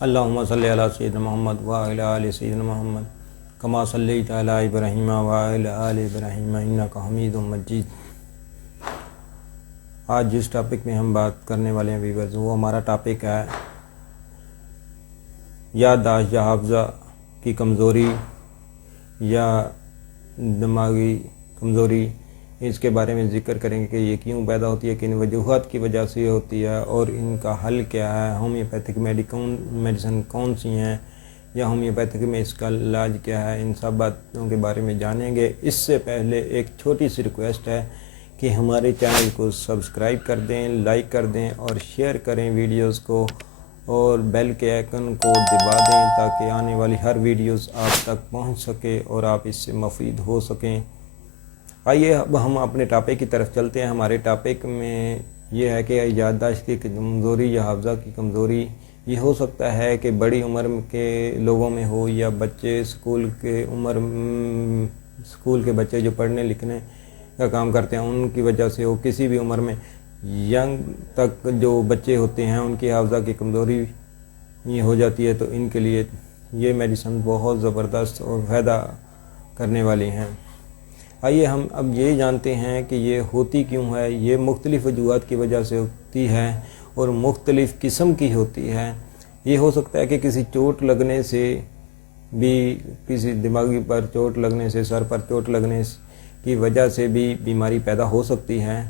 اللہم صلی علی سیدنا محمد وعلی آل سیدنا محمد کما صلیت علی ابراہیم وعلی آل ابراہیم انک حمید مجید۔ آج جس ٹاپک میں ہم بات کرنے والے ہیں ویورز، وہ ہمارا ٹاپک ہے یادداشت یا حافظہ کی کمزوری یا دماغی کمزوری۔ اس کے بارے میں ذکر کریں گے کہ یہ کیوں پیدا ہوتی ہے، کن وجوہات کی وجہ سے ہوتی ہے اور ان کا حل کیا ہے، ہومیوپیتھک میڈیسن کون سی ہیں یا ہومیوپیتھک میں اس کا علاج کیا ہے، ان سب باتوں کے بارے میں جانیں گے۔ اس سے پہلے ایک چھوٹی سی ریکویسٹ ہے کہ ہمارے چینل کو سبسکرائب کر دیں، لائک کر دیں اور شیئر کریں ویڈیوز کو، اور بیل کے آئیکن کو دبا دیں تاکہ آنے والی ہر ویڈیوز آپ تک پہنچ سکے اور آپ اس سے مفید ہو سکیں۔ آئیے اب ہم اپنے ٹاپک کی طرف چلتے ہیں۔ ہمارے ٹاپک میں یہ ہے کہ یادداشت کی کمزوری یا حافظہ کی کمزوری یہ ہو سکتا ہے کہ بڑی عمر کے لوگوں میں ہو یا بچے اسکول کے بچے جو پڑھنے لکھنے کا کام کرتے ہیں ان کی وجہ سے ہو، کسی بھی عمر میں ینگ تک جو بچے ہوتے ہیں ان کی حافظہ کی کمزوری یہ ہو جاتی ہے، تو ان کے لیے یہ میڈیسن بہت زبردست اور فائدہ کرنے والی ہیں۔ آئیے ہم اب یہ جانتے ہیں کہ یہ ہوتی کیوں ہے۔ یہ مختلف وجوہات کی وجہ سے ہوتی ہے اور مختلف قسم کی ہوتی ہے۔ یہ ہو سکتا ہے کہ کسی چوٹ لگنے سے بھی، کسی دماغی پر چوٹ لگنے سے، سر پر چوٹ لگنے کی وجہ سے بھی بیماری پیدا ہو سکتی ہے،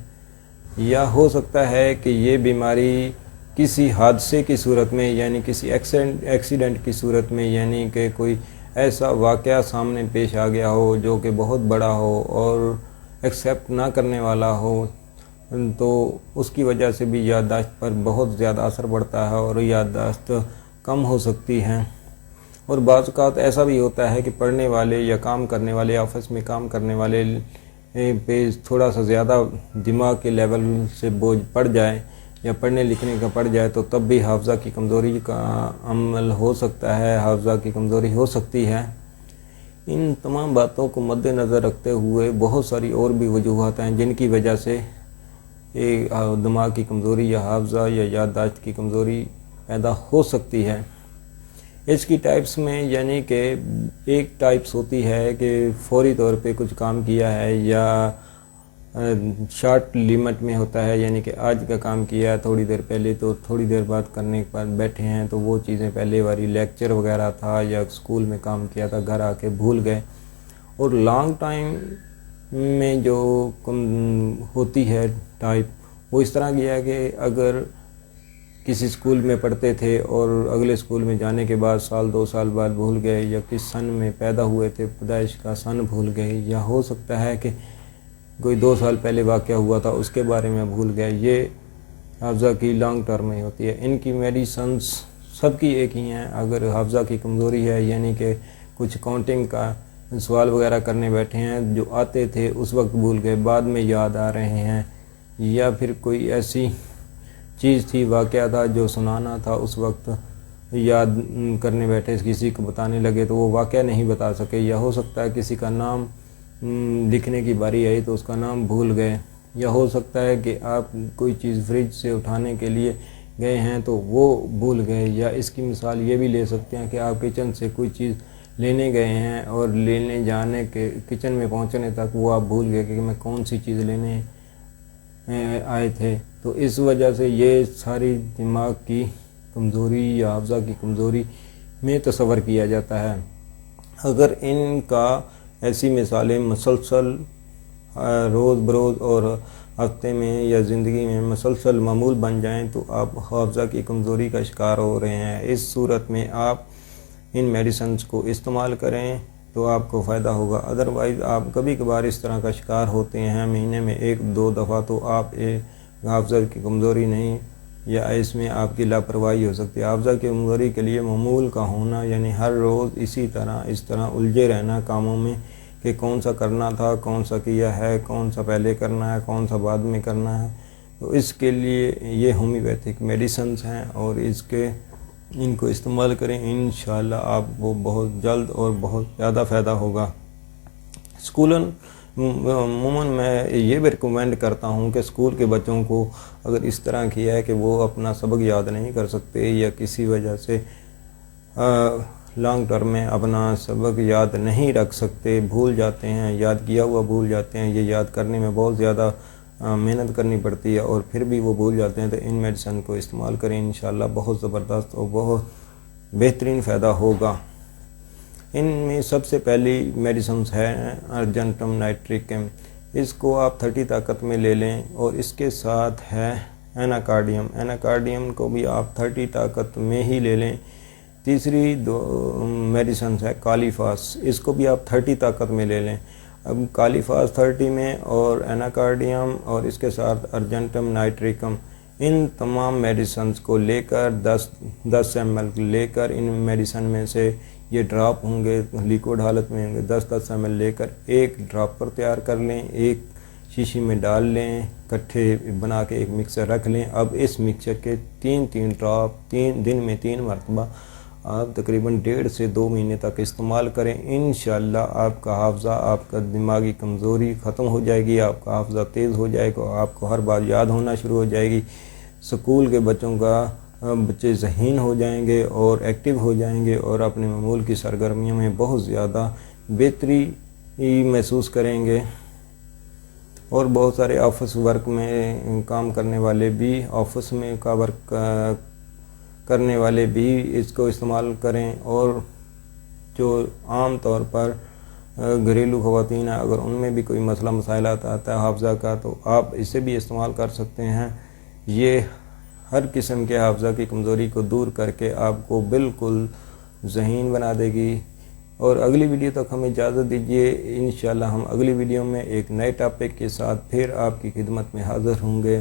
یا ہو سکتا ہے کہ یہ بیماری کسی حادثے کی صورت میں، یعنی کسی ایکسیڈنٹ کی صورت میں، یعنی کہ کوئی ایسا واقعہ سامنے پیش آ گیا ہو جو کہ بہت بڑا ہو اور ایکسیپٹ نہ کرنے والا ہو، تو اس کی وجہ سے بھی یادداشت پر بہت زیادہ اثر پڑتا ہے اور یادداشت کم ہو سکتی ہے۔ اور بعض اوقات ایسا بھی ہوتا ہے کہ پڑھنے والے یا کام کرنے والے، آفس میں کام کرنے والے پہ تھوڑا سا زیادہ دماغ کے لیول سے بوجھ پڑ جائے یا پڑھنے لکھنے کا پڑ جائے تو تب بھی حافظہ کی کمزوری کا عمل ہو سکتا ہے، حافظہ کی کمزوری ہو سکتی ہے۔ ان تمام باتوں کو مد نظر رکھتے ہوئے بہت ساری اور بھی وجوہات ہیں جن کی وجہ سے دماغ کی کمزوری یا حافظہ یا یادداشت کی کمزوری پیدا ہو سکتی ہے۔ اس کی ٹائپس میں یعنی کہ ایک ٹائپس ہوتی ہے کہ فوری طور پہ کچھ کام کیا ہے یا شارٹ لیمٹ میں ہوتا ہے، یعنی کہ آج کا کام کیا ہے تھوڑی دیر پہلے تو تھوڑی دیر بعد کرنے پر بیٹھے ہیں تو وہ چیزیں پہلے والی لیکچر وغیرہ تھا یا اسکول میں کام کیا تھا گھر آ کے بھول گئے۔ اور لانگ ٹائم میں جو ہوتی ہے ٹائپ وہ اس طرح کی ہے کہ اگر کسی اسکول میں پڑھتے تھے اور اگلے اسکول میں جانے کے بعد سال 2 سال بعد بھول گئے، یا کس سن میں پیدا ہوئے تھے پیدائش کا سن بھول گئے، یا ہو سکتا ہے کہ کوئی 2 سال پہلے واقعہ ہوا تھا اس کے بارے میں بھول گئے۔ یہ حافظہ کی لانگ ٹرم میں ہوتی ہے۔ ان کی میڈیسنس سب کی ایک ہی ہیں۔ اگر حافظہ کی کمزوری ہے یعنی کہ کچھ کاؤنٹنگ کا سوال وغیرہ کرنے بیٹھے ہیں، جو آتے تھے اس وقت بھول گئے، بعد میں یاد آ رہے ہیں، یا پھر کوئی ایسی چیز تھی، واقعہ تھا جو سنانا تھا اس وقت یاد کرنے بیٹھے، کسی کو بتانے لگے تو وہ واقعہ نہیں بتا سکے، یا ہو سکتا ہے کسی کا نام لکھنے کی باری آئی تو اس کا نام بھول گئے، یا ہو سکتا ہے کہ آپ کوئی چیز فریج سے اٹھانے کے لیے گئے ہیں تو وہ بھول گئے، یا اس کی مثال یہ بھی لے سکتے ہیں کہ آپ کچن سے کوئی چیز لینے گئے ہیں اور لینے جانے کے کچن میں پہنچنے تک وہ آپ بھول گئے کہ میں کون سی چیز لینے آئے تھے۔ تو اس وجہ سے یہ ساری دماغ کی کمزوری یا حافظہ کی کمزوری میں تصور کیا جاتا ہے۔ اگر ان کا ایسی مثالیں مسلسل روز بروز اور ہفتے میں یا زندگی میں مسلسل معمول بن جائیں تو آپ حافظہ کی کمزوری کا شکار ہو رہے ہیں۔ اس صورت میں آپ ان میڈیسنز کو استعمال کریں تو آپ کو فائدہ ہوگا۔ ادروائز آپ کبھی کبھار اس طرح کا شکار ہوتے ہیں، مہینے میں 1-2 دفعہ، تو آپ حافظہ کی کمزوری نہیں، یا اس میں آپ کی لاپرواہی ہو سکتی ہے۔ حافظہ کی کمزوری کے لیے معمول کا ہونا یعنی ہر روز اس طرح الجھے رہنا کاموں میں کہ کون سا کرنا تھا، کون سا کیا ہے، کون سا پہلے کرنا ہے، کون سا بعد میں کرنا ہے، تو اس کے لیے یہ ہومیوپیتھک میڈیسنز ہیں اور ان کو استعمال کریں، انشاءاللہ آپ کو بہت جلد اور بہت زیادہ فائدہ ہوگا۔ عموماً میں یہ بھی ریکمینڈ کرتا ہوں کہ اسکول کے بچوں کو اگر اس طرح کیا ہے کہ وہ اپنا سبق یاد نہیں کر سکتے یا کسی وجہ سے لانگ ٹرم میں اپنا سبق یاد نہیں رکھ سکتے، بھول جاتے ہیں، یاد کیا ہوا بھول جاتے ہیں، یہ یاد کرنے میں بہت زیادہ محنت کرنی پڑتی ہے اور پھر بھی وہ بھول جاتے ہیں، تو ان میڈیسن کو استعمال کریں، انشاءاللہ بہت زبردست اور بہت بہترین فائدہ ہوگا۔ ان میں سب سے پہلی میڈیسنز ہے ارجنٹم نائٹریکم، اس کو آپ 30 طاقت میں لے لیں، اور اس کے ساتھ ہے ایناکارڈیم کو بھی آپ 30 طاقت میں ہی لے لیں۔ تیسری دو میڈیسنز ہے کالیفاس، اس کو بھی آپ 30 طاقت میں لے لیں۔ اب کالیفاس 30 میں اور ایناکارڈیم اور اس کے ساتھ ارجنٹم نائٹریکم، ان تمام میڈیسنز کو لے کر 10 ml لے کر، ان میڈیسن میں سے یہ ڈراپ ہوں گے، لیکوڈ حالت میں ہوں گے، 10 ml لے کر ایک ڈراپر تیار کر لیں، ایک شیشی میں ڈال لیں، کٹھے بنا کے ایک مکسر رکھ لیں۔ اب اس مکسر کے 3 ڈراپ دن میں 3 مرتبہ آپ تقریباً 1.5 سے 2 مہینے تک استعمال کریں، انشاءاللہ آپ کا حافظہ، آپ کا دماغی کمزوری ختم ہو جائے گی، آپ کا حافظہ تیز ہو جائے گا، آپ کو ہر بات یاد ہونا شروع ہو جائے گی۔ سکول کے بچے ذہین ہو جائیں گے اور ایکٹیو ہو جائیں گے اور اپنے معمول کی سرگرمیوں میں بہت زیادہ بہتری محسوس کریں گے۔ اور بہت سارے آفس ورک میں کام کرنے والے بھی، آفس میں کا ورک کرنے والے بھی اس کو استعمال کریں، اور جو عام طور پر گھریلو خواتین ہیں، اگر ان میں بھی کوئی مسئلہ مسائل آتا ہے حافظہ کا، تو آپ اسے بھی استعمال کر سکتے ہیں۔ یہ ہر قسم کے حافظہ کی کمزوری کو دور کر کے آپ کو بالکل ذہین بنا دے گی۔ اور اگلی ویڈیو تک ہمیں اجازت دیجیے، انشاءاللہ ہم اگلی ویڈیو میں ایک نئے ٹاپک کے ساتھ پھر آپ کی خدمت میں حاضر ہوں گے۔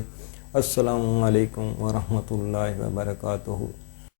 السلام علیکم ورحمۃ اللہ وبرکاتہ۔